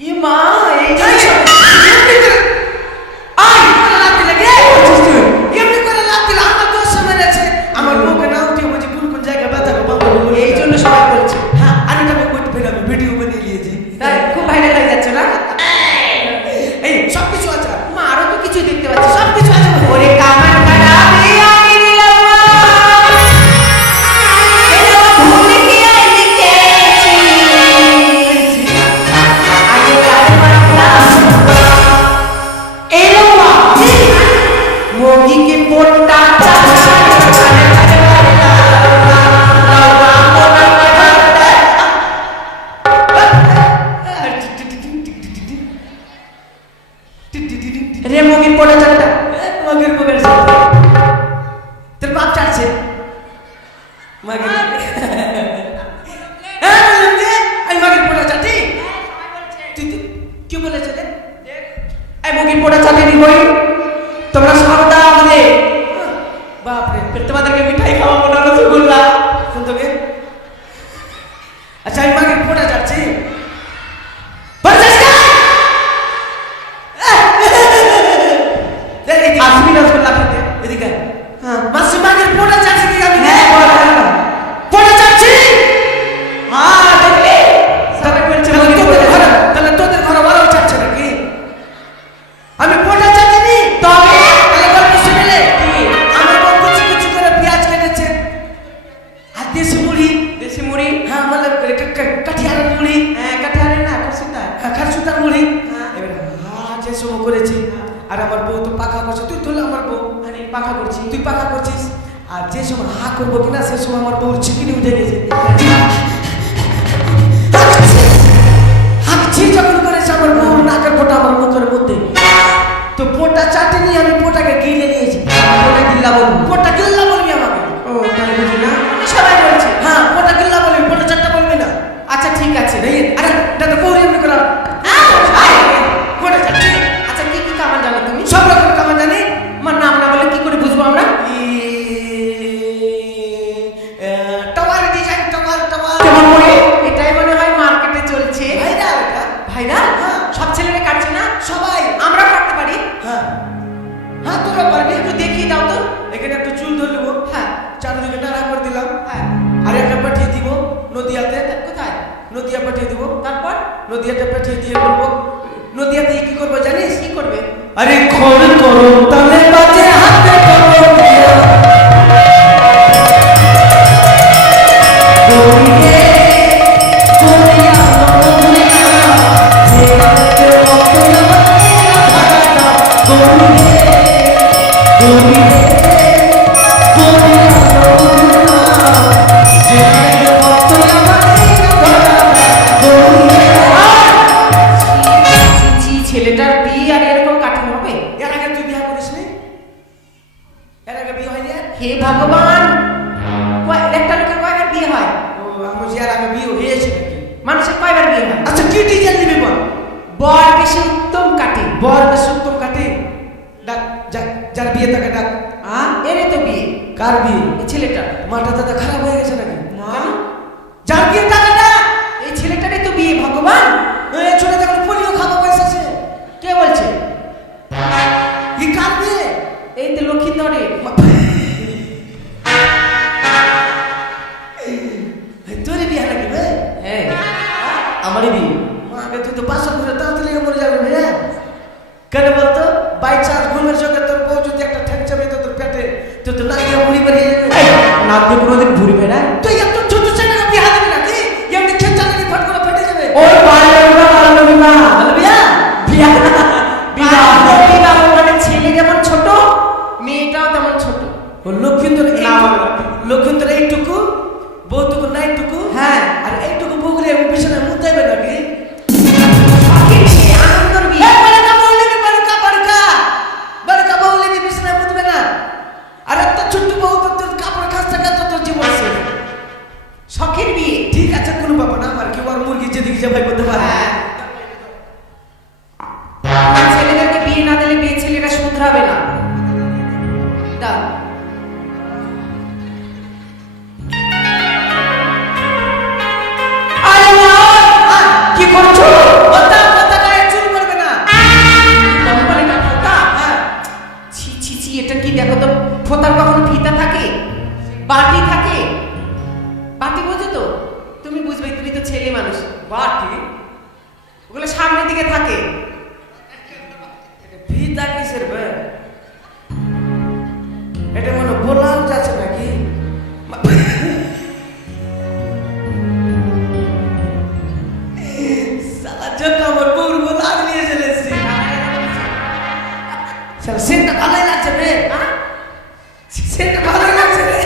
ইমা রে মগির পড়ে চারটা মগির মগের চারটা তোর বাপ চাচ্ছে মগির আমি মগির পড়ে চাটি তুই কি বলেছে রে এই মগির পড়ে চাটি নি বই তোমরা সাবধান আমাদের বাপ রে फिर তোমাদেরকে মিঠাই খাওয়াবো না রসগোল্লা শুন তোকে আচ্ছা আমি মগির পড়ে যাচ্ছি আসবি রসগোল্লা খেতে এদিকে হ্যাঁ মাসি মাগের পড়ে যাচ্ছে কি আমি পড়ে যাচ্ছি হ্যাঁ দেখলি সবাই বলছে তাহলে তোদের ঘরে ওরাও যাচ্ছে নাকি আমি পড়ে যাচ্ছি তবে তাহলে গল্প শুনলে আমার বউ কুচি কুচি করে পেঁয়াজ কেটেছে আর দেশি মুড়ি হ্যাঁ মানে কাঠিয়ারের মুড়ি হ্যাঁ কাঠিয়ারের না খারসুতার মুড়ি এবার হ্যাঁ যে সময় করেছি আর আমার বউ তো পাখা করছে তুই তোলে আমার বউ আমি পাখা করছি তুই পাখা করছিস আর যে সময় হা করবো কিনা সে সময় আমার বউর চিকিনি উঠে গেছে হাঁকছি যখন করেছে আমার বউ নাকের ফোঁটা আমার মুখের মধ্যে তো পোটা চাটেনি আমি পোটাকে গিলে নিয়েছি পোটা গিল্লা বলবি আমাকে ও তাই বুঝি না সবাই বলছে হ্যাঁ পোটা গিল্লা বলবি পোটা চাটটা বলবি না আচ্ছা ঠিক আছে আরে দাদা বউ এমনি করা পোটা চাটছি আচ্ছা কি কি কামান জানো তুমি সব রকম কামান জানি আমার নাম না বলে কি করে বুঝবো আমরা টাওয়ার ডিজাইন টাওয়ার কেমন করে এটাই মনে হয় মার্কেটে চলছে ভাইরাল সব ছেলেরা কাটছে না সবাই আমরা কাটতে পারি হ্যাঁ হ্যাঁ তোরা পারবি একটু দেখিয়ে দাও তো এখানে একটু চুল ধরে নেবো হ্যাঁ চারদিকে টানা করে দিলাম হ্যাঁ আর একটা পাঠিয়ে দিব নদিয়াতে কোথায় নদিয়া পাঠিয়ে দিব তারপর নদিয়াতে পাঠিয়ে দিয়ে বলবো নদিয়াতে কি করবো জানিস কি করবে আরে খোল করো তালে বাজে হাতে করো ছেলেটার বিয়ে আর এরকম কাঠিন হবে এর আগে তুই বিয়ে করিস নি এর আগে বিয়ে হয়নি হে ভগবান একটা লোকের কয়বার বিয়ে হয় ও আমার যার আগে বিয়ে হয়েছে নাকি মানুষের কয়বার বিয়ে হয় আচ্ছা কি ডিজাইন দিবি বল বর বেশি উত্তম কাটে ডাক যার বিয়ে থাকে ডাক এরে তো বিয়ে কার বিয়ে এই ছেলেটা মাথা দাদা খারাপ হয়ে গেছে নাকি কেন যার বিয়ে টাকা না এই ছেলেটারই তো বিয়ে ভগবান এই ছোট দেখো পোলিও খাবো পয়সা আছে কে বলছে কি কার বিয়ে এই তো লক্ষ্মীন্দরে তোর বিয়ে নাকি বে হ্যাঁ আমারই বিয়ে মাকে তুই তো 500 করে তাড়াতাড়ি লেগে মরে যাবে ভাইয়া কেন বলতো বাই চান্স ঘুমের সঙ্গে তোর বউ যদি একটা ঠ্যাং চাপে তো তোর পেটে তুই তো নাক দিয়ে মুড়ি বেরিয়ে যাবে নাক দিয়ে কোনোদিন ঘুরি বেড়া তুই এত ছোট ছেলেকে বিয়ে দিবি নাকি এমনি খেঁচা নাকি ফট করে ফেটে যাবে ওই বিয়া মানে ছেলে যেমন ছোট মেয়েটাও তেমন ছোট ও লক্ষ্মীন্দর এইটুকু বউটুকু নাইটুকু হ্যাঁ আর এইটুকু বউগুলি বিছানায় মুতাইবে নাকি আনন্দর বিয়ে বড়কা বউলি বিছানায় মুতবে না আর এত ছোট্ট বউ তোর কাপড় খাসতে খাসতে তোর জীবন শেষ শখের বিয়ে ঠিক আছে কোনো ব্যাপার না আমার কেউ আর মুরগি যেদিকে যাবাই করতে পারে ছেলেদেরকে বিয়ে না দিলে বিয়ে ছেলেরা শুধরাবে না দাও কি করছো কথা গায়ে চুল করবে না বলে না ফোঁতা ছি এটা কি দেখো তো ফোঁতার কখনো ফিতা থাকে বাটি থাকে বাটি বোঝো তো তুমি বুঝবে তুমি তো ছেলে মানুষ বাটি ওগুলো সামনের দিকে থাকে ফিতা কিসের বে এটা মনে বলাও যাচ্ছে নাকি সালা জন্য আমার বউর বলা নিয়ে চলেছি সালা সেটা ভালোই লাগছে রে সেটা ভালোই লাগছে রে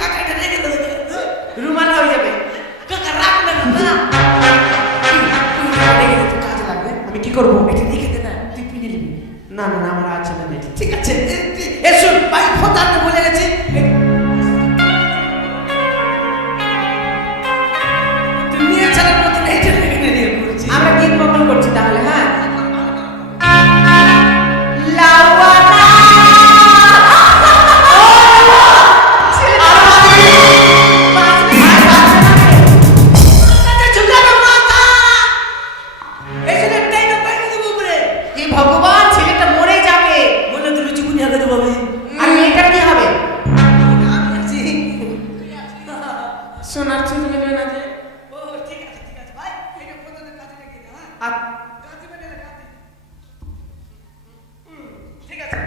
কাকাটা রেখে দেবে রুমাল হয়ে যাবে কাকা রাখ না করবো? এটা লিখে দে না, তুই পিনে নিবি। না না না, আমার আছে না নেট। ঠিক আছে, এসো ভাই, ফোনটা আনতে ভুলে গেছি। তুই নিয়ে ছাড়ার মতন এইটা লিখে নিয়ে করছি। আমরা গীত মঙ্গল করছি তাহলে, হ্যাঁ। ভগবান, ছেলেটা মরে যাবে। মনে তো লুচি বুনিয়া করে দেবো। আর মেয়েটার কি হবে? আমি আছি। সোনার চুল নেবে না যে? ও ঠিক আছে ঠিক আছে ভাই, এটা ফোনের কাছে রেখে দে। হ্যাঁ, আর কাছে বেলে কাছে। ঠিক আছে।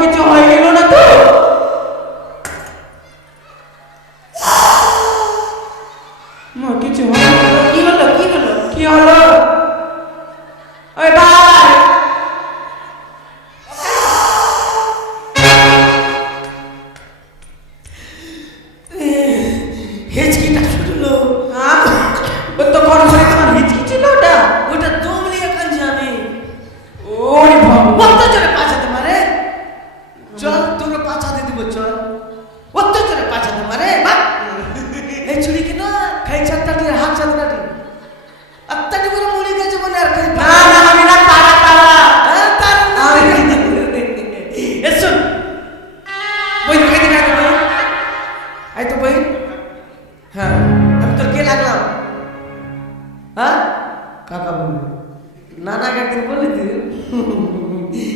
কিছু হয়ে গেল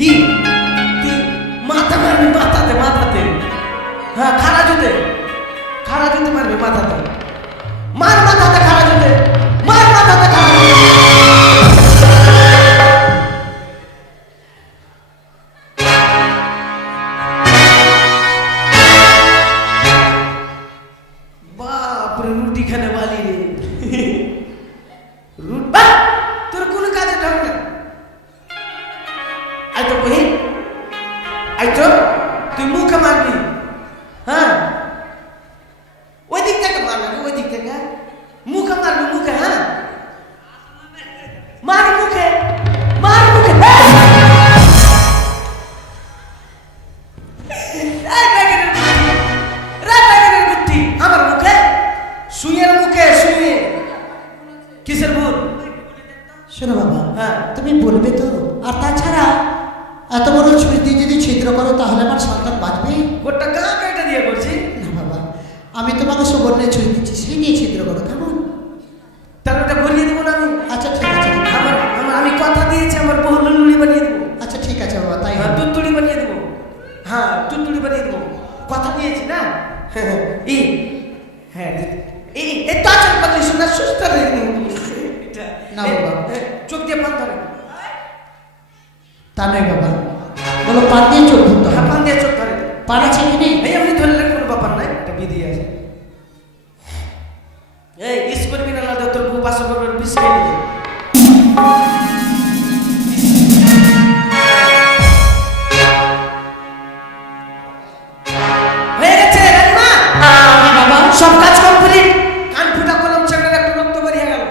ই তুই মাথা মারবি মাথাতে মাথাতে হ্যাঁ খাড়া জুতে মারবি মাথাতে মার মাথাতে খাড়া জুতে মার মাথাতে খাড়া জুতে বাপরে রুটি খানে বালি রে তোর কোনো কাজে ঢং না আই তো কহি আই তো তুই মুখে মারবি হ্যাঁ ওই দিক থেকে মারবি ওই দিক থেকে মুখে মারবি মুখে হ্যাঁ মার মুখে আমার মুখে শুয়ের মুখে শুয়ে কিসের ভুল শোনো বাবা হ্যাঁ তুমি বলবে তো আর তাছাড়া এত বড় ছুরি দিয়ে যদি ছিদ্র করো তাহলে আমার সন্তান বাঁচবে গোটা গা কেটে দিয়ে বলছি না বাবা আমি তোমাকে সুবর্ণের ছুরি দিচ্ছি সেই দিয়ে ছিদ্র করো কেমন তাহলে ওটা বলিয়ে দেবো না আমি আচ্ছা ঠিক আছে আমি কথা দিয়েছি আমার বহু লুলি বানিয়ে দেবো আচ্ছা ঠিক আছে বাবা তাই হ্যাঁ হবে। তুতুড়ি বানিয়ে দেবো হ্যাঁ তুতুড়ি বানিয়ে দেবো কথা দিয়েছি না ই হ্যাঁ এই তো আচার পাতলি শোনা সুস্থ না বাবা। চোখ দিয়ে পান ধরে তা নয় বাবা বলো পান দিয়ে চোখ ধরতে হ্যাঁ হবে পান দিয়ে চোখ ধরে পান আছে কি নেই এই আপনি ধরলেন কোনো ব্যাপার নাই একটা বিধি আছে এই ইস করবি না লাদা তোর বউ বাসা করবে বিষ খেয়ে নেবে হয়ে গেছে রানীমা বাবা সব কাজ কমপ্লিট কান ফুটা কলম ছেড়ে একটু রক্ত বেরিয়ে গেল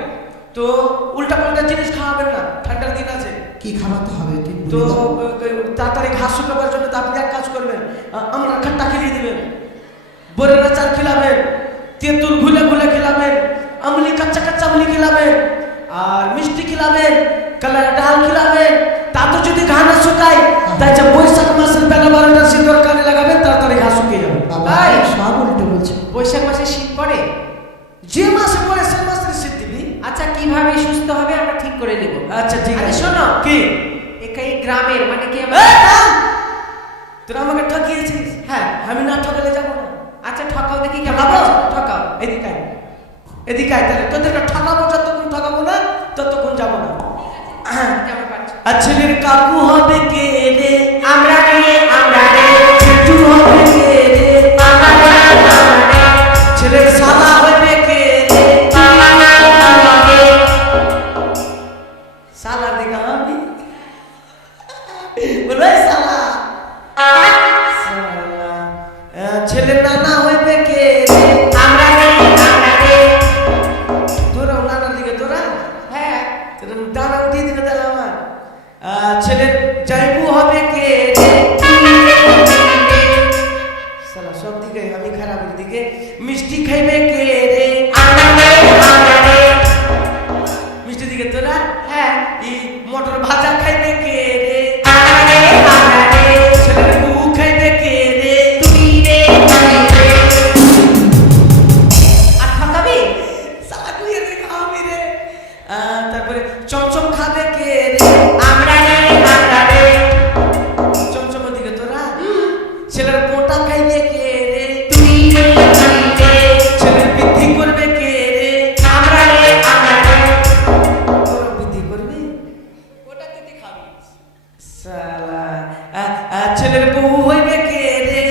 তো উল্টা পাল্টা জিনিস খাওয়াবেন না ঠান্ডার দিন আছে কি খাওয়াতে হবে তুই বলে তো দাও। তাড়াতাড়ি ঘাস শুকাবার জন্য তো আপনি এক কাজ করবেন আমরা খাট্টা খেলিয়ে দিবেন বরের আচার খিলাবেন তেঁতুল ঘুলে ঘুলে খিলাবেন আমলি কাচ্চা কাচ্চা আমলি খিলাবেন আর মিষ্টি খিলাবেন কালার ডাল খিলাবেন তা তো যদি ঘা না শুকায় তাই যে বৈশাখ মাসের বেলা 12টা শীতর কানে লাগাবেন তাড়াতাড়ি ঘাস শুকিয়ে যাবে বাবা সব উল্টো বলছো বৈশাখ মাসে শীত পড়ে যে মাসে পরে সে মাসের শীত দিবি আচ্ছা কিভাবে সুস্থ হবে আমরা ঠিক করে নেব আচ্ছা ঠিক আরে আছে শোনো কি এই গ্রামের মানে কি এই, আমরা থাম! তোরা আমাকে ঠকিয়েছিস হ্যাঁ আমি না ঠকালে যাবো না আচ্ছা ঠকাও দেখি কেমন ঠকাবো পারছো? ঠকাও এদিকে আয়। এদিকে আয়, তাহলে তোদেরকে ঠকাবো যতক্ষণ ঠকাবো না ততক্ষণ যাবো না কেমন পারছো আর ছেলের কাকু হবে কে রে আমরা রে জেঠু হবে কে রে আমরা রে ছেলের সাদা হবে কে রে সালা দেখা আমি বলে সালা সালা ছেলের নানা হইবে কে রে আমরা রে তোরা নানার দিকে তোরা হ্যাঁ তোরা দানা উঠিয়ে দিবে তাহলে আমার ছেলের জাইবু হবে কে রে সালা সব দিকে আমি খারাপের দিকে মিষ্টি খাইবে কে রে মিষ্টি দিকে তোরা হ্যাঁ ই মটর ভাজা খাইবে কে রে ছেলের বউ খাইবে কে রে আর ঠকাবি সালা কুইয়ে রে খাওয়াবি রে তারপরে চমচম খাবে কে রে আমরা রে চমচমের দিকে তোরা ছেলের পোটা খাইবে কে রে ছেলের বৃদ্ধি করবে কে রে তোরা বৃদ্ধি করবি ওটা তুই খাবি সালা ছেলের বউ হইবে কে রে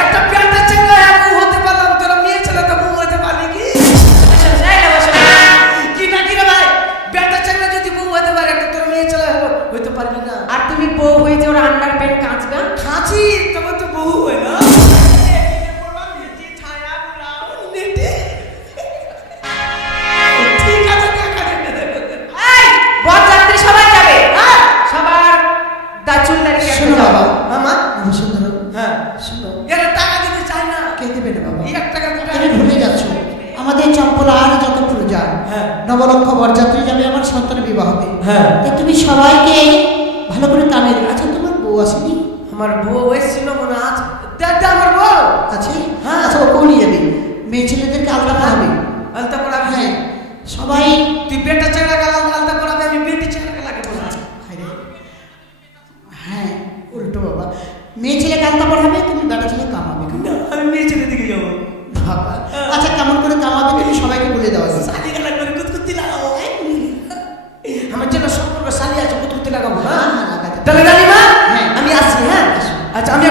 একটা প্যান্টের ছেলে বউ হতে পারলাম তোরা মেয়ে ছেলে তো বউ হতে পারলি কি কি না কি রে ভাই প্যান্টের ছেলে যদি বউ হতে পারে একটা তোর মেয়ে ছেলে হইতে পারবি না আর তুমি বউ হয়ে যে ওর আন্ডার প্যান্ট কাঁচগা খাঁচি তোমার তো বউ হয় না ঠিক আছে দেখা যাবে বরযাত্রী সবাই যাবে সবার দাচুল দাঁড়িয়ে শোনো বাবা আমার বসুন্ধরা হ্যাঁ শোনো এটা টাকা দিতে চাই না কে দেবে না বাবা এই 1 টাকা দিতে তুমি ভুলে যাচ্ছ আমাদের চম্পলা আর যত পূজা হ্যাঁ। নবলক্ষ বরযাত্রী যাবে আমার সন্তানের বিবাহতে হ্যাঁ। তা তুমি সবাইকে ভালো করে তামিয়ে দেবে আচ্ছা তোমার বউ আসেনি আমার বউ এসেছিল মনে আজ দাদা আমার বউ আছে হ্যাঁ। আচ্ছা ওকেও নিয়ে যাবে মেয়ে ছেলেদেরকে আলাদা হবে সবাই তুই বেটা চেহারা আলাদা পড়াবে, আমি বেটি চেহারা লাগে পড়াবো। হায়রে। হ্যাঁ উল্টো বাবা, মেয়ে ছেলে কান্তা পড়াবে, তুমি বেটা ছেলে কামাবে। না, আমি মেয়ে ছেলের দিকে যাবো। বাবা, আচ্ছা কেমন করে কামাবে তুমি সবাইকে বলে দাও আগে। শালি গেলা করে কুতকুতি লাগাবো। আমার জন্য সম্পর্ক শালি আছে, কুতকুতি লাগাবো। হ্যাঁ হ্যাঁ, লাগাতে। তাহলে রানীমা হ্যাঁ। আমি আসছি। হ্যাঁ আসো। আচ্ছা আমি